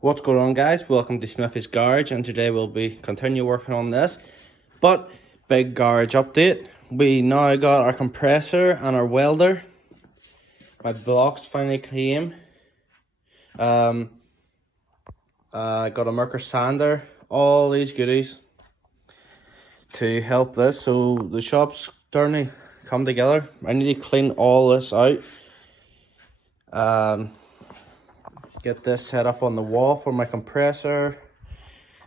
What's going on, guys? Welcome to Smithy's Garage, and today we'll be continue working on this. But big garage update. We now got our compressor and our welder. My blocks finally came. Got a Merker sander. All these goodies to help this. So the shop's starting to come together. I need to clean all this out. Get this set up on the wall for my compressor.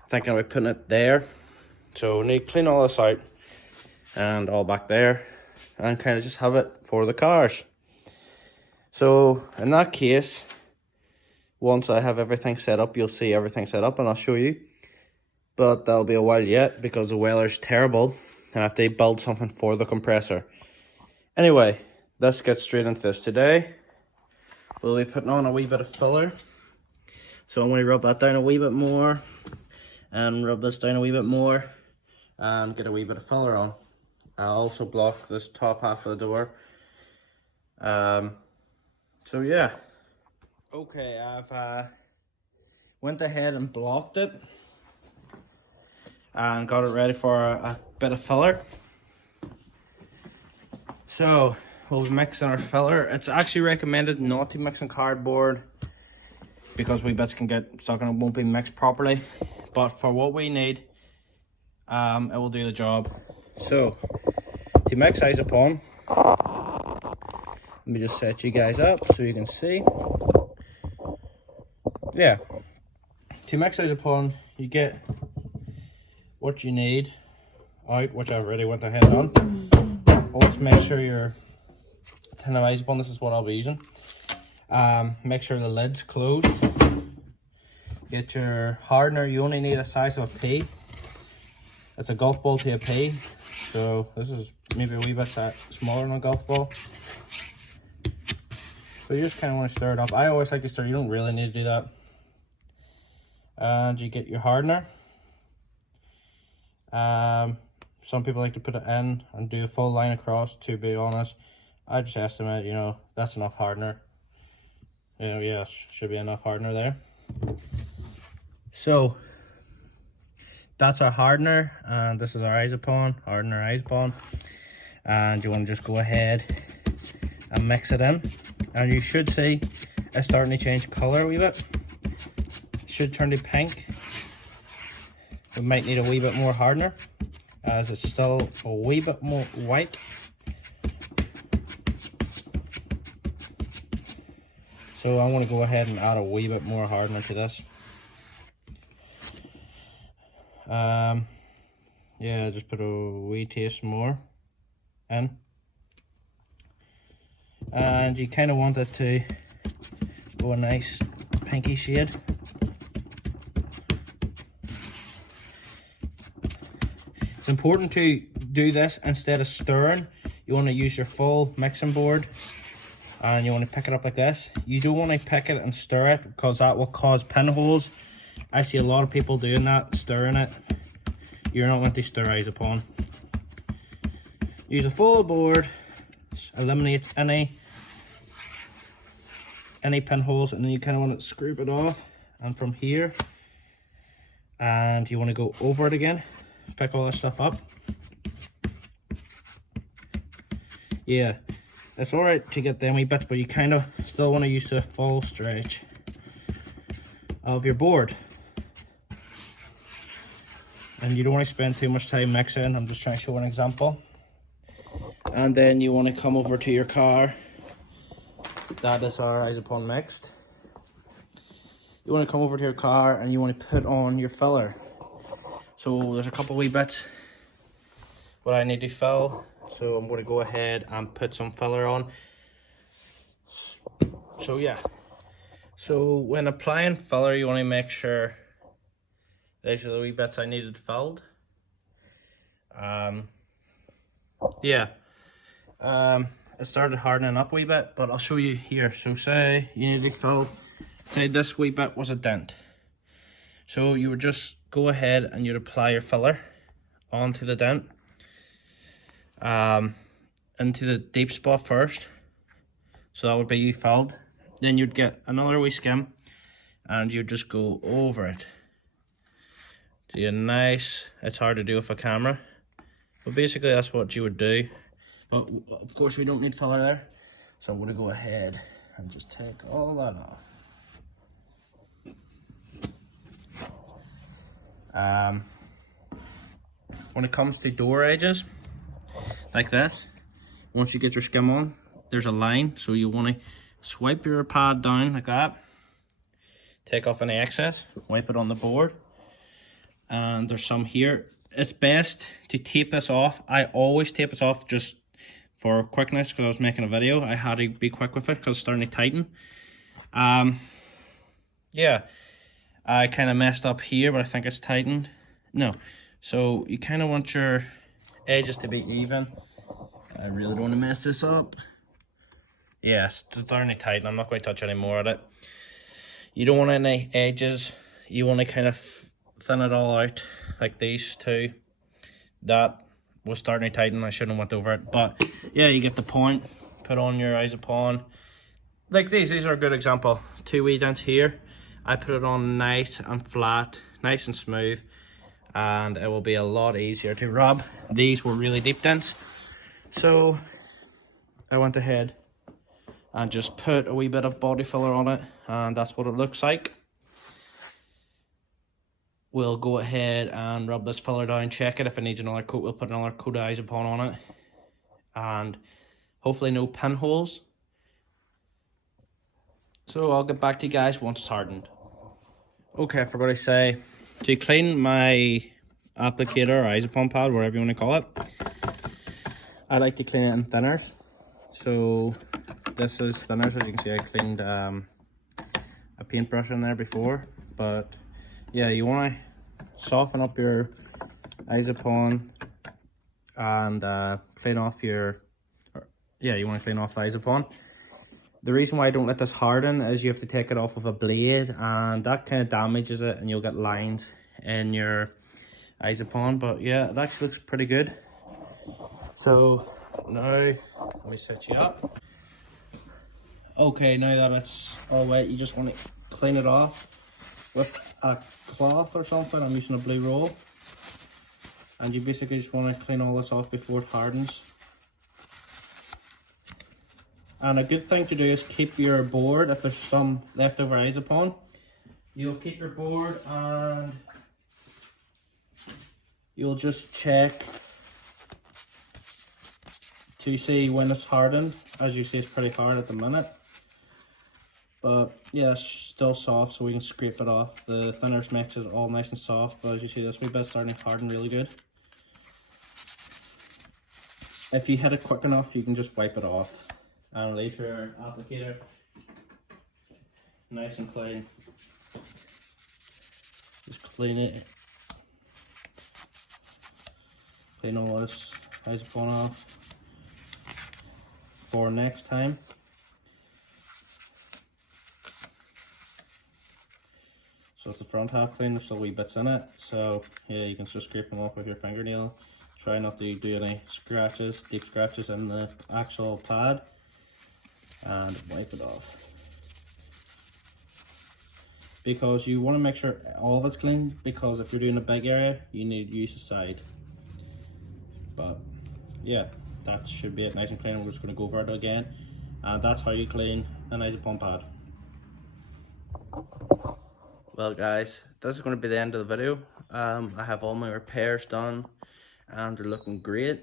Thinking about putting it there. So I need to clean all this out and all back there and kind of just have it for the cars. So in that case, once I have everything set up, you'll see everything set up and I'll show you. But that'll be a while yet because the weather's terrible and I have to build something for the compressor. Anyway, let's get straight into this. Today we'll be putting on a wee bit of filler. So I'm going to rub that down a wee bit more and rub this down a wee bit more and get a wee bit of filler on. I'll also block this top half of the door. So yeah. Okay, I've went ahead and blocked it and got it ready for a bit of filler. So we'll be mixing our filler. It's actually recommended not to mix in cardboard because wee bits can get stuck and it won't be mixed properly. But for what we need, it will do the job. So to mix isopon, let me just set you guys up so you can see. Yeah, to mix isopon, you get what you need out, which I've already went ahead and done. Always make sure your tin of isopon, this is what I'll be using. Make sure the lid's closed. Get your hardener. You only need a size of a pea. It's a golf ball to a pea, so this is maybe a wee bit smaller than a golf ball. So you just kind of want to stir it up. I always like to stir. You don't really need to do that. And you get your hardener. Some people like to put it in and do a full line across. To be honest, I just estimate, that's enough hardener. Yeah, should be enough hardener there. So that's our hardener, and this is our isopon, hardener isopon. And you want to just go ahead and mix it in, and you should see it's starting to change color a wee bit. It should turn to pink. We might need a wee bit more hardener, as it's still a wee bit more white. So I want to go ahead and add a wee bit more hardener to this. Yeah, just put a wee taste more in. And you kind of want it to go a nice pinky shade. It's important to do this instead of stirring. You want to use your full mixing board and you want to pick it up like this. You don't want to pick it and stir it because that will cause pinholes. I see a lot of people doing that, stirring it. You're not meant to stir isopon. Use a full board, eliminates any pinholes, and then you kind of want to scrape it off. And from here, and you want to go over it again, pick all this stuff up. Yeah, it's alright to get them wee bits, but you kind of still want to use the full stretch of your board. And you don't want to spend too much time mixing. I'm just trying to show an example. And then you want to come over to your car. That is our isopon mixed. You want to come over to your car and you want to put on your filler. So there's a couple wee bits what I need to fill. So I'm going to go ahead and put some filler on. So yeah. So when applying filler, you want to make sure these are the wee bits I needed filled. It started hardening up a wee bit, but I'll show you here. So say you need to fill, say this wee bit was a dent. So you would just go ahead and you'd apply your filler onto the dent. Into the deep spot first. So that would be filled. Then you'd get another wee skim and you just go over it. Do a nice, it's hard to do with a camera, but basically that's what you would do. But of course we don't need filler there, so I'm going to go ahead and just take all that off. When it comes to door edges, like this, once you get your skim on, there's a line, so you want to swipe your pad down like that, take off any excess, wipe it on the board, and there's some here. It's best to tape this off. I always tape this off just for quickness, because I was making a video. I had to be quick with it because it's starting to tighten. Yeah, I kind of messed up here, but I think it's tightened. No, so you kind of want your edges to be even. I really don't want to mess this up. Yeah, it's starting to tighten. I'm not going to touch any more of it. You don't want any edges. You want to kind of thin it all out, like these two. That was starting to tighten. I shouldn't have went over it, but yeah, you get the point. Put on your Isopon. Like these are a good example. 2 wee dents here. I put it on nice and flat, nice and smooth, and it will be a lot easier to rub. These were really deep dents, so I went ahead and just put a wee bit of body filler on it, and that's what it looks like. We'll go ahead and rub this filler down, check it. If it needs another coat, we'll put another coat of Isopon on it, and hopefully no pinholes. So I'll get back to you guys once it's hardened. Okay, I forgot to say, to clean my applicator or Isopon pad, whatever you want to call it, I like to clean it in thinners. So this is thinners. As you can see, I cleaned a paintbrush in there before, but yeah, you want to soften up your Isopon and clean off your, you want to clean off the Isopon. The reason why I don't let this harden is you have to take it off with a blade, and that kind of damages it, and you'll get lines in your Isopon. But yeah, it actually looks pretty good. So now let me set you up. Okay, now that it's all wet, you just want to clean it off with a cloth or something. I'm using a blue roll, and you basically just want to clean all this off before it hardens. And a good thing to do is keep your board. If there's some leftover Isopon, you'll keep your board and you'll just check to see when it's hardened. As you see, it's pretty hard at the minute, but yeah, it's still soft, so we can scrape it off. The thinners makes it all nice and soft, but as you see, this wee bit's starting to harden really good. If you hit it quick enough, you can just wipe it off and leave your applicator nice and clean. Just clean it. Clean all this Isopon off for next time. So it's the front half clean, there's still wee bits in it. So yeah, you can just scrape them off with your fingernail. Try not to do any scratches, deep scratches in the actual pad, and wipe it off, because you want to make sure all of it's clean, because if you're doing a big area you need to use the side. But yeah, that should be it, nice and clean. We're just going to go over it again, and that's how you clean an Isopon pad. Well guys, this is going to be the end of the video. I have all my repairs done and they're looking great.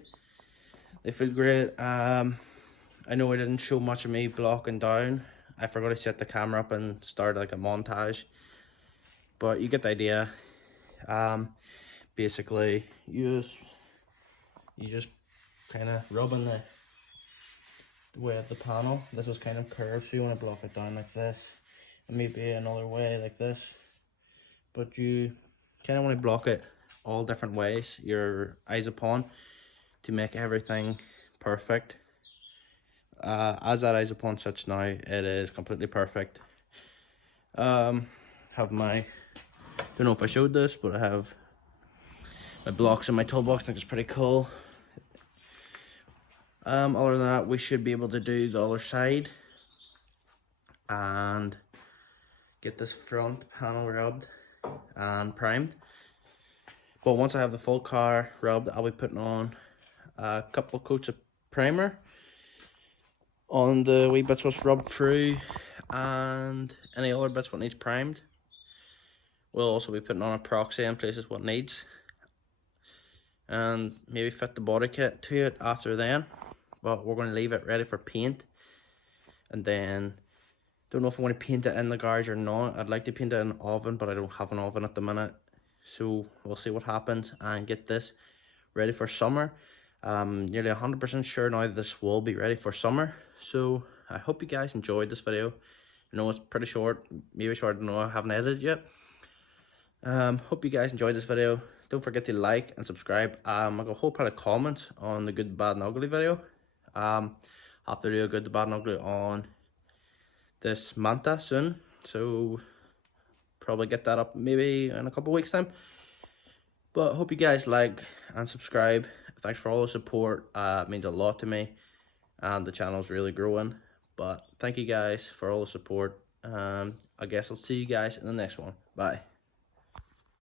They feel great. I know I didn't show much of me blocking down. I forgot to set the camera up and start like a montage, but you get the idea. Basically, you just kind of rubbing the way of the panel. This is kind of curved, so you want to block it down like this, and maybe another way like this. But you kind of want to block it all different ways, your Isopon, to make everything perfect. As that Isopon sits now, it is completely perfect. Have my, don't know if I showed this, but I have my blocks in my toolbox. I think it's pretty cool. Other than that, we should be able to do the other side and get this front panel rubbed and primed. But once I have the full car rubbed, I'll be putting on a couple of coats of primer on the wee bits what's rubbed through, and any other bits what needs primed. We'll also be putting on epoxy in places what needs, and maybe fit the body kit to it after then. But we're going to leave it ready for paint, and then don't know if I want to paint it in the garage or not. I'd like to paint it in the oven, but I don't have an oven at the minute, so we'll see what happens and get this ready for summer. Nearly 100% sure now this will be ready for summer. So I hope you guys enjoyed this video. I know it's pretty short, maybe short, I know I haven't edited yet. Hope you guys enjoyed this video. Don't forget to like and subscribe. I got a whole pile of comments on the good, bad and ugly video. Have to do a good, bad and ugly on this Manta soon, so probably get that up maybe in a couple of weeks time. But hope you guys like and subscribe. Thanks for all the support. It means a lot to me, and the channel's really growing. But thank you guys for all the support. I guess I'll see you guys in the next one. Bye.